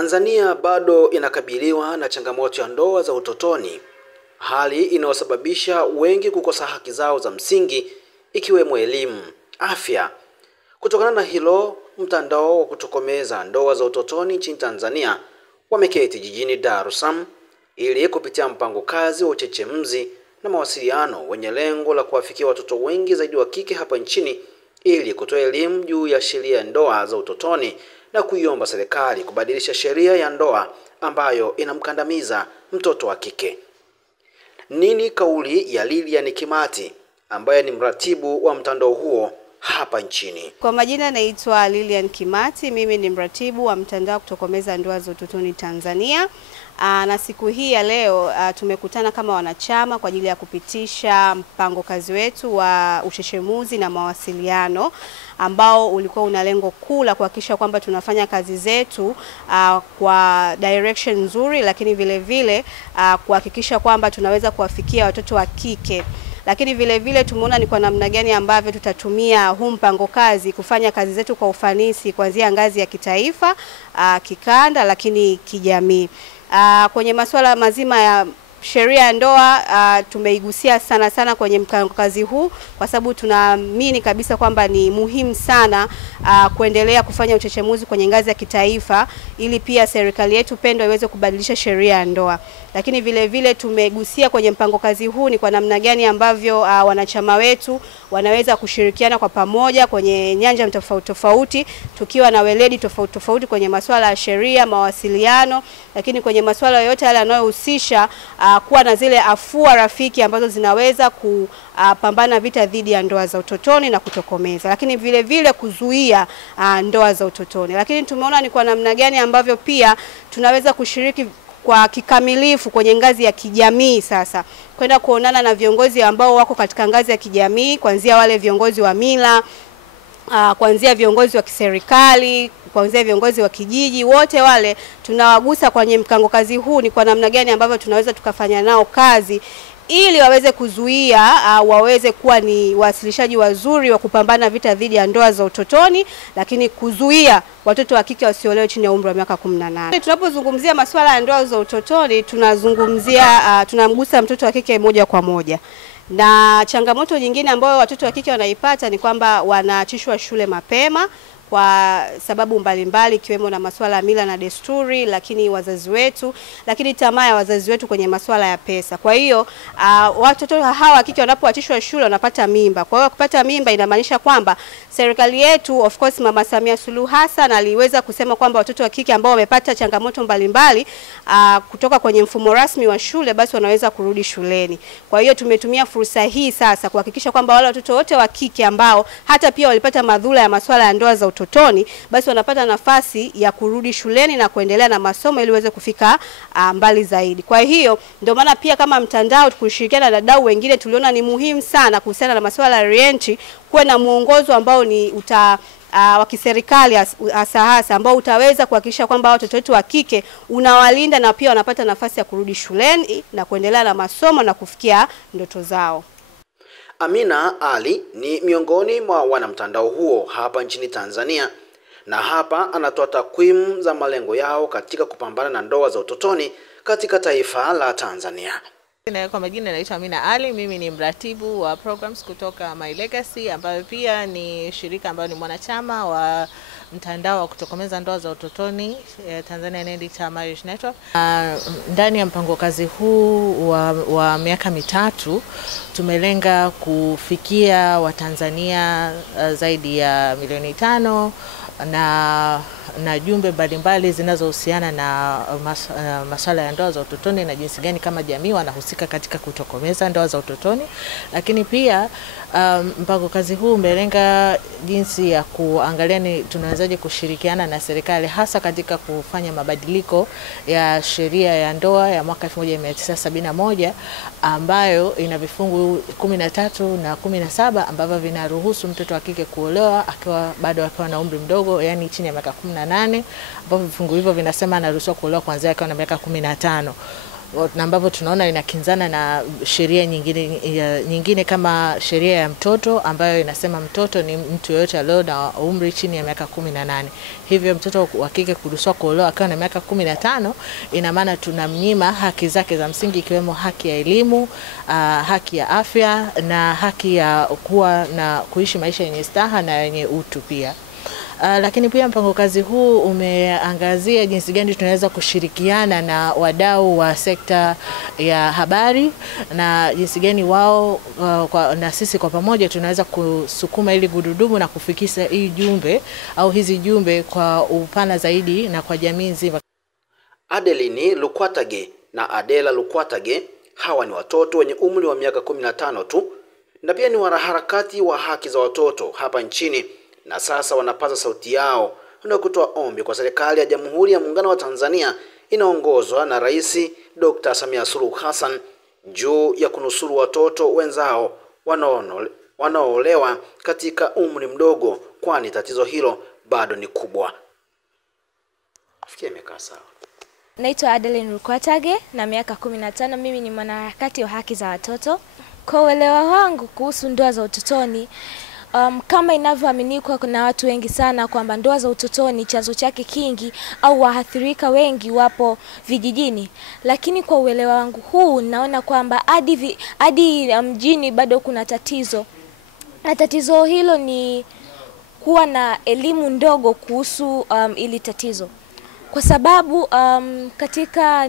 Tanzania bado inakabiliwa na changamoto ya ndoa za utotoni, hali inayosababisha wengi kukosa haki zao za msingi ikiwemo elimu, afya. Kutokana na hilo, mtandao wa kutokomeza ndoa za utotoni nchini Tanzania wameketi jijini Dar es Salaam ili kupitia mpango kazi wa uchechemzi na mawasiliano wenye lengo la kuwafikia watoto wengi zaidi wa kike hapa nchini ili kutoa elimu juu ya sheria ya ndoa za utotoni na kuiomba serikali kubadilisha sheria ya ndoa ambayo inamkandamiza mtoto wa kike. Nini kauli ya Lilian Kimati ambaye ni mratibu wa mtandao huo hapa nchini? Kwa majina naitwa Lilian Kimati, mimi ni mratibu wa mtandao kutokomeza ndoa za utotoni Tanzania. Na siku hii ya leo tumekutana kama wanachama kwa ajili ya kupitisha mpango kazi wetu wa uchechemuzi na mawasiliano ambao ulikuwa una lengo kuu la kuhakikisha kwamba tunafanya kazi zetu kwa direction nzuri, lakini vile vile kuhakikisha kwamba tunaweza kuwafikia watoto wa kike. Lakini vile vile tumeona ni kwa namna gani ambavyo tutatumia huu mpango kazi kufanya kazi zetu kwa ufanisi kuanzia ngazi ya kitaifa, kikanda, lakini kijamii. Kwenye masuala mazima ya sheria ya ndoa tumeigusia sana kwenye mpango kazi huu kwa sababu tunaamini kabisa kwamba ni muhimu sana kuendelea kufanya uchechemuzi kwenye ngazi ya kitaifa ili pia serikali yetu pendwa iweze kubadilisha sheria ya ndoa. Lakini vile vile tumegusia kwenye mpango kazi huu ni kwa namna gani ambavyo wanachama wetu wanaweza kushirikiana kwa pamoja kwenye nyanja tofauti tukiwa na weledi tofauti kwenye masuala ya sheria, mawasiliano, lakini kwenye masuala yote yale yanayohusisha kuwa na zile afua rafiki ambazo zinaweza kupambana vita dhidi ya ndoa za utotoni na kutokomeza, lakini vile vile kuzuia ndoa za utotoni. Lakini tumeona ni kwa namna gani ambavyo pia tunaweza kushiriki kwa kikamilifu kwenye ngazi ya kijamii, sasa kwenda kuonana na viongozi ambao wako katika ngazi ya kijamii, kuanzia wale viongozi wa mila, kuanzia viongozi wa kiserikali, kuanzia viongozi wa kijiji, wote wale tunawagusa kwenye mpango kazi huu ni kwa namna gani ambavyo tunaweza tukafanya nao kazi ili waweze kuzuia, waweze kuwa ni wasilishaji wazuri wa kupambana vita dhidi ya ndoa za utotoni, lakini kuzuia watoto wa kike wasiolewe chini ya umri wa miaka 18. Tunapozungumzia masuala ya ndoa za utotoni tunamgusa mtoto wa kike moja kwa moja. Na changamoto nyingine ambayo watoto wa kike wanaipata ni kwamba wanaachishwa shule mapema kwa sababu mbalimbali ikiwemo na masuala ya mila na desturi, lakini wazazi wetu, lakini tamaa ya wazazi wetu kwenye masuala ya pesa. Kwa hiyo watoto hawa kike wanapoachishwa shule wanapata mimba. Kwa hiyo kupata mimba inamaanisha kwamba serikali yetu, of course Mama Samia Suluhu Hassan aliweza kusema kwamba watoto wa kike ambao wamepata changamoto mbalimbali kutoka kwenye mfumo rasmi wa shule basi wanaweza kurudi shuleni. Kwa hiyo tumetumia fursa hii sasa kuhakikisha kwamba wale watoto wote wa kike ambao hata pia walipata madhula ya masuala ya ndoa za utotoni basi wanapata nafasi ya kurudi shuleni na kuendelea na masomo ili waweze kufika mbali zaidi. Kwa hiyo ndio maana pia kama mtandao tukishirikiana na wadau wengine tuliona ni muhimu sana kuhusiana na masuala ya reentry kuwe na muongozo ambao ni wa kiserikali hasa ambao utaweza kuhakikisha kwamba watoto wetu wa kike unawalinda na pia wanapata nafasi ya kurudi shuleni na kuendelea na masomo na kufikia ndoto zao. Amina Ali ni miongoni mwa wanamtandao huo hapa nchini Tanzania, na hapa anatoa takwimu za malengo yao katika kupambana na ndoa za utotoni katika taifa la Tanzania. Kwa majina naitwa Amina Ali, mimi ni mratibu wa programs kutoka My Legacy ambayo pia ni shirika ambayo ni mwanachama wa mtandao wa kutokomeza ndoa za utotoni Tanzania Early Marriage Network. Ndani ya mpango kazi huu wa miaka mitatu tumelenga kufikia Watanzania zaidi ya milioni 5 na jumbe mbalimbali zinazohusiana na masuala ya ndoa za utotoni na jinsi gani kama jamii wanahusika katika kutokomeza ndoa za utotoni. Lakini pia mpango kazi huu umelenga jinsi ya kuangalia ni tunawezaje kushirikiana na serikali hasa katika kufanya mabadiliko ya sheria ya ndoa ya mwaka 1971 ambayo ina vifungu 13 na 17 ambavyo vinaruhusu mtoto wa kike kuolewa bado akiwa na umri mdogo, yani chini ya miaka 18, ambapo vifungu hivyo vinasema anaruhusiwa kuolewa kuanzia akiwa na miaka 15. na ambapo tunaona inakinzana na sheria nyingine kama sheria ya mtoto ambayo inasema mtoto ni mtu yoyote aliye na umri chini ya miaka 18. Hivyo mtoto wa kike kuruhusiwa kuolewa akiwa na miaka 15, ina maana tunamnyima haki zake za msingi ikiwemo haki ya elimu, haki ya afya na haki ya kuwa na kuishi maisha yenye staha na yenye utu pia. Lakini pia mpango kazi huu umeangazia jinsi gani tunaweza kushirikiana na wadau wa sekta ya habari na jinsi gani wao na sisi kwa pamoja tunaweza kusukuma ili gurudumu na kufikisha hii jumbe au hizi jumbe kwa upana zaidi na kwa jamii nzima. Adeline Lukwatage na Adela Lukwatage, hawa ni watoto wenye umri wa miaka 15 tu na pia ni wanaharakati wa haki za watoto hapa nchini, na sasa wanapaza sauti yao na kutoa ombi kwa serikali ya Jamhuri ya Muungano wa Tanzania inaongozwa na Rais Dr. Samia Suluhu Hassan juu ya kunusuru watoto wenzao wanaoolewa katika umri mdogo, kwani tatizo hilo bado ni kubwa. Afikia imekaa sawa. Naitwa Adeline Lukwatage na miaka 15. Mimi ni mwanaharakati wa haki za watoto. Kwa uelewa wangu kuhusu ndoa za utotoni, kama inavyoaminika na watu wengi sana kwamba ndoa za utotoni chanzo chake kingi au waathirika wengi wapo vijijini, lakini kwa uelewa wangu huu naona kwamba hadi mjini bado kuna tatizo. Na tatizo hilo ni kuwa na elimu ndogo kuhusu ili tatizo. Kwa sababu katika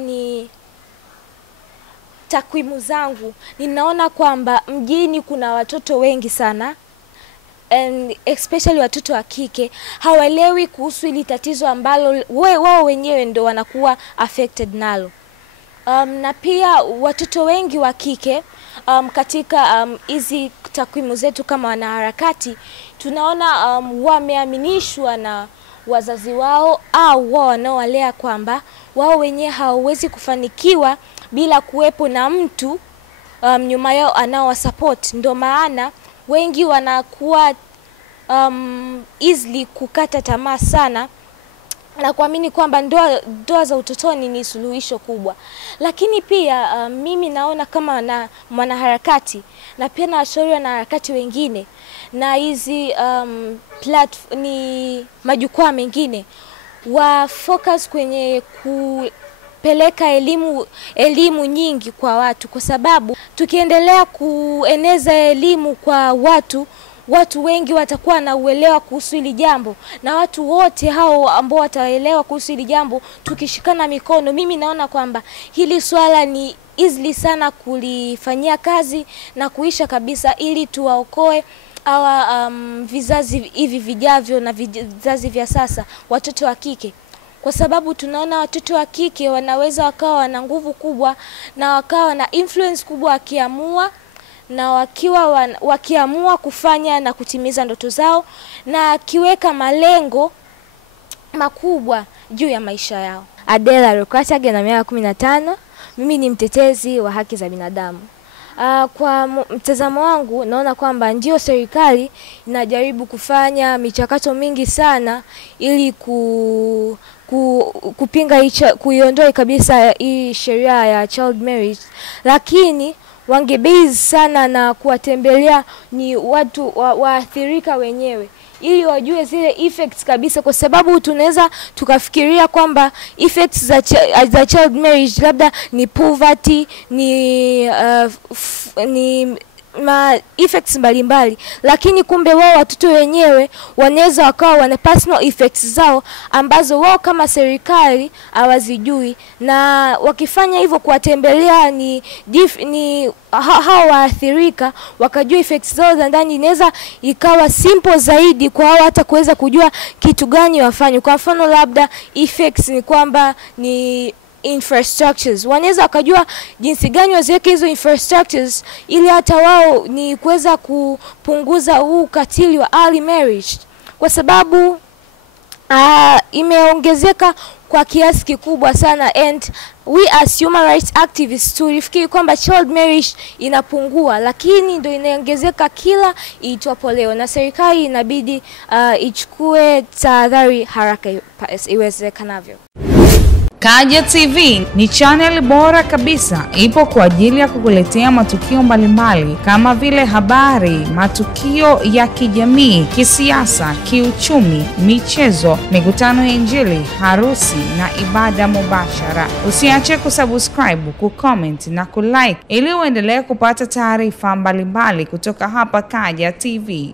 takwimu zangu ninaona kwamba mjini kuna watoto wengi sana, and especially watoto wa kike hawaelewi kuhusu ili tatizo ambalo wao wenyewe ndo wanakuwa affected nalo. Na pia watoto wengi wa kike katika hizi takwimu zetu kama wanaharakati tunaona wameaminishwa na wazazi wao au wao wanaowalea kwamba wao wenyewe hawawezi kufanikiwa bila kuwepo na mtu nyuma yao anaowasupport. Ndio maana wengi wanakuwa easily kukata tamaa sana na kuamini kwamba ndoa za utotoni ni suluhisho kubwa. Lakini pia mimi naona kama mwanaharakati na pia na washauri wanaharakati wengine na hizi ni majukwaa mengine wa focus kwenye kupeleka elimu nyingi kwa watu, kwa sababu tukiendelea kueneza elimu kwa watu wengi watakuwa na uelewa kuhusu hili jambo, na watu wote hao ambao wataelewa kuhusu hili jambo tukishikana mikono, mimi naona kwamba hili swala ni easily sana kulifanyia kazi na kuisha kabisa, ili tuwaokoe vizazi hivi vijavyo na vizazi vya sasa, watoto wa kike. Kwa sababu tunaona watoto wa kike wanaweza wakawa na nguvu kubwa na wakawa na influence kubwa wakiamua, na wakiamua kufanya na kutimiza ndoto zao na kiweka malengo makubwa juu ya maisha yao. Adela Lukwatage na miaka 15. Mimi ni mtetezi wa haki za binadamu. Kwa mtazamo wangu naona kwamba ndio serikali inajaribu kufanya michakato mingi sana ili kupinga kuiondoa kabisa hii sheria ya child marriage, lakini wangebase sana na kuwatembelea ni watu waathirika wenyewe ili wajue zile effects kabisa, kwa sababu tunaweza tukafikiria kwamba effects za child marriage labda ni poverty, ni effects mbalimbali, lakini kumbe wao watoto wenyewe wanaweza wakawa wana personal effects zao ambazo wao kama serikali hawazijui, na wakifanya hivyo kuwatembelea ni hao waathirika wakajua effects zao za ndani, inaweza ikawa simple zaidi kwa hao hata kuweza kujua kitu gani wafanye. Kwa mfano labda effects ni kwamba ni infrastructures, wanaweza wakajua jinsi gani waziweke hizo infrastructures ili hata wao ni kuweza kupunguza huu ukatili wa early marriage, kwa sababu imeongezeka kwa kiasi kikubwa sana, and we as human rights activists tulifikiri kwamba child marriage inapungua, lakini ndio inaongezeka kila itwapo leo, na serikali inabidi ichukue tahadhari haraka iwezekanavyo. Kaja TV ni channel bora kabisa, ipo kwa ajili ya kukuletea matukio mbalimbali kama vile habari, matukio ya kijamii, kisiasa, kiuchumi, michezo, mikutano ya Injili, harusi na ibada mubashara. Usiache kusubscribe, kucomment na kulike ili uendelee kupata taarifa mbalimbali kutoka hapa Kaja TV.